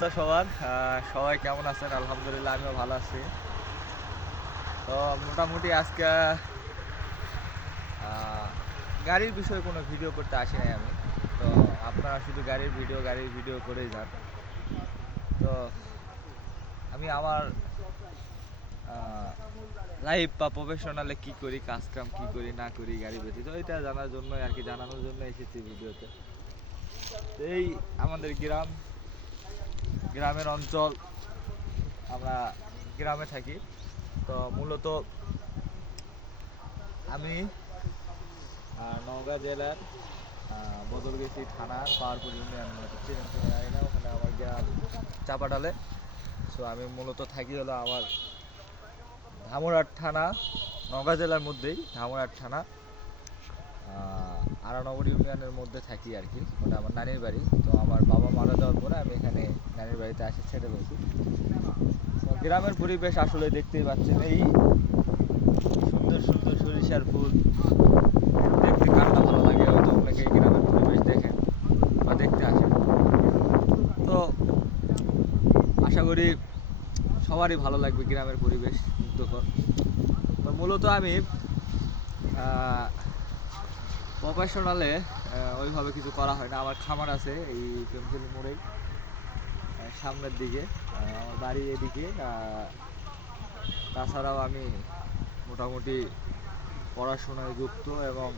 সবার সবাই কেমন আছেন? আলহামদুলিল্লাহ আমিও ভালো আছি। তো মোটামুটি আজকে গাড়ির বিষয়ে কোনো ভিডিও করতে আসি নাই আমি। তো আপনারা শুধু গাড়ির ভিডিও করেই যান। তো আমি আমার লাইফ বা প্রফেশনালে কি করি, কাজকাম কি করি না করি গাড়ি ব্যতীত, এটা জানার জন্যই আর কি, জানানোর জন্য এসেছি ভিডিওতে। এই আমাদের গ্রামের অঞ্চল, আমরা গ্রামে থাকি। তো মূলত আমি নওগাঁ জেলার বদলগাছি থানার পাওয়ারপুর ইউনিয়ন, চিনেন কিনা জানি না, ওখানে আমার গ্রাম চাপাডালে। সো আমি মূলত থাকি হলো আমার ধামরাট থানা, নওগাঁ জেলার মধ্যেই ধামরাট থানা, আরানগর ইউনিয়নের মধ্যে থাকি আর কি। ওটা আমার নানির বাড়ি। তো আমার বাবা মারা যাওয়ার পরে আমি এখানে নানির বাড়িতে আসি, ছেড়ে বলছি। গ্রামের পরিবেশ আসলে দেখতেই পাচ্ছেন, এই সুন্দর সুন্দর সরিষার ফুল দেখতে কারটা ভালো লাগে, হয়তো অনেকে এই গ্রামের পরিবেশ দেখেন বা দেখতে আসেন। তো আশা করি সবারই ভালো লাগবে গ্রামের পরিবেশ মুগ্ধকর। তো মূলত আমি প্রফেশনালে ওইভাবে কিছু করা হয় না। আমার খামার আছে এই প্রেমজলি মোড়েই, সামনের দিকে আমার বাড়ি এদিকে। তাছাড়াও আমি মোটামুটি পড়াশোনায় যুক্ত, এবং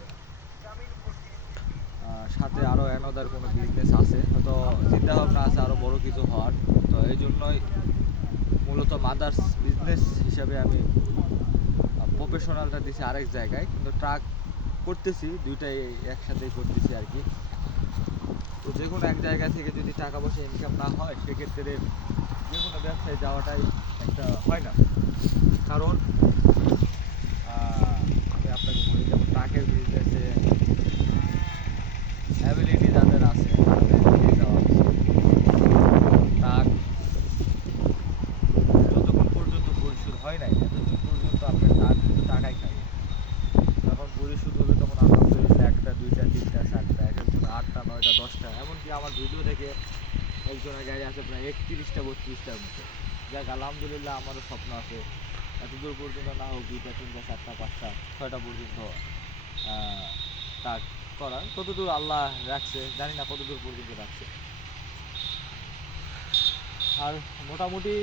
সাথে আরও অ্যানাদার কোনো বিজনেস আছে, তো চিন্তাভাবনা আছে আরও বড় কিছু হওয়ার। তো এই জন্যই মূলত মাদার্স বিজনেস হিসাবে আমি প্রফেশনালটা দিছি আরেক জায়গায়, কিন্তু ট্রাক করতেছি, দুইটাই একসাথেই করতেছি আর কি। তো যে কোনো এক জায়গা থেকে যদি টাকা পয়সা ইনকাম না হয়, সেক্ষেত্রে যে কোনো ব্যবসায় যাওয়াটাই একটা হয় না। কারণ আমি আপনাকে বলি, যেমন ট্রাকের বিজনেসে অ্যাবিলিটি যাদের আছে তাদের নিয়ে যাওয়া উচিত। ট্রাক যতক্ষণ পর্যন্ত পরিশোধ হয় নাই, এতদিন পর্যন্ত আপনার ট্রাক কিন্তু টাকাই খায়। যখন পরিশোধ হবে তখন আলহামদুলিল্লাহ একটা, দুইটা, তিনটা, চারটা, একজন 8টা, 9টা, 10টা, এমনকি আমার ভিডিও দেখে একজনের গাড়ি আছে প্রায় 31টা, 32টার মতো। যাক আলহামদুলিল্লাহ, আমারও স্বপ্ন আছে এতদূর পর্যন্ত না হোক 2টা, 3টা, 4টা, 5টা, 6টা পর্যন্ত ট্রাক করার। কতদূর আল্লাহ রাখছে জানি না, কতদূর পর্যন্ত রাখছে। আর মোটামুটি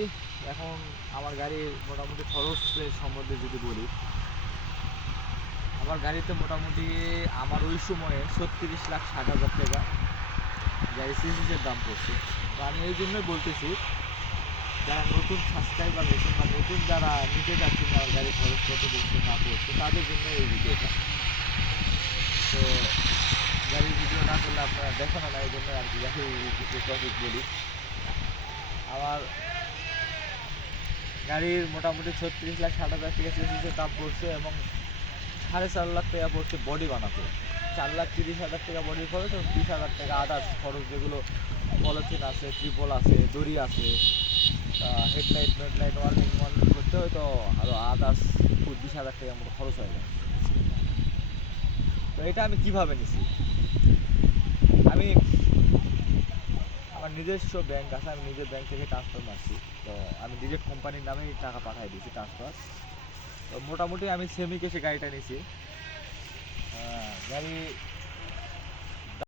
এখন আমার গাড়ির মোটামুটি খরচের সম্বন্ধে যদি বলি, আমার গাড়িতে মোটামুটি আমার ওই সময়ে 36,60,000 টাকা গাড়ি সিসিসের দাম পড়ছে। তো আমি এই জন্যই বলতেছি, যারা নতুন সাবস্ক্রাইবার হয়েছেন বা নতুন যারা নিতে যাচ্ছেন আমার গাড়ি খরচ কত পড়ছে না পড়ছে, তাদের জন্য এই ভিডিওটা। তো গাড়ির ভিডিও না করলে আপনারা দেখেন না, এই জন্য আর কি গাড়ির কিছু টপিক বলি। আমার গাড়ির মোটামুটি 36,60,000 টাকা সিসিসের দাম পড়ছে, এবং 4.5 লাখ টাকা পড়ছে বডি বানাতে। 4,30,000 টাকা বডির খরচ, এবং 20,000 টাকা আদার্স খরচ, যেগুলো পলিথিন আছে, ট্রিপল আছে, দড়ি আছে, হেডলাইট মেডলাইট ওয়ার্নিং করতে হয়, তো আরও আদার্স 20,000 টাকার মতো খরচ হয়ে যায়। তো এটা আমি কিভাবে নিছি, আমি আমার নিজস্ব ব্যাংক আছে, আমি নিজের ব্যাংক থেকে ট্রান্সফার মারছি। তো আমি ডিরেক্ট কোম্পানির নামেই টাকা পাঠিয়ে দিয়েছি, ট্রান্সফার। তো মোটামুটি আমি সেমি কেসে গাড়িটা নিছি। গাড়ি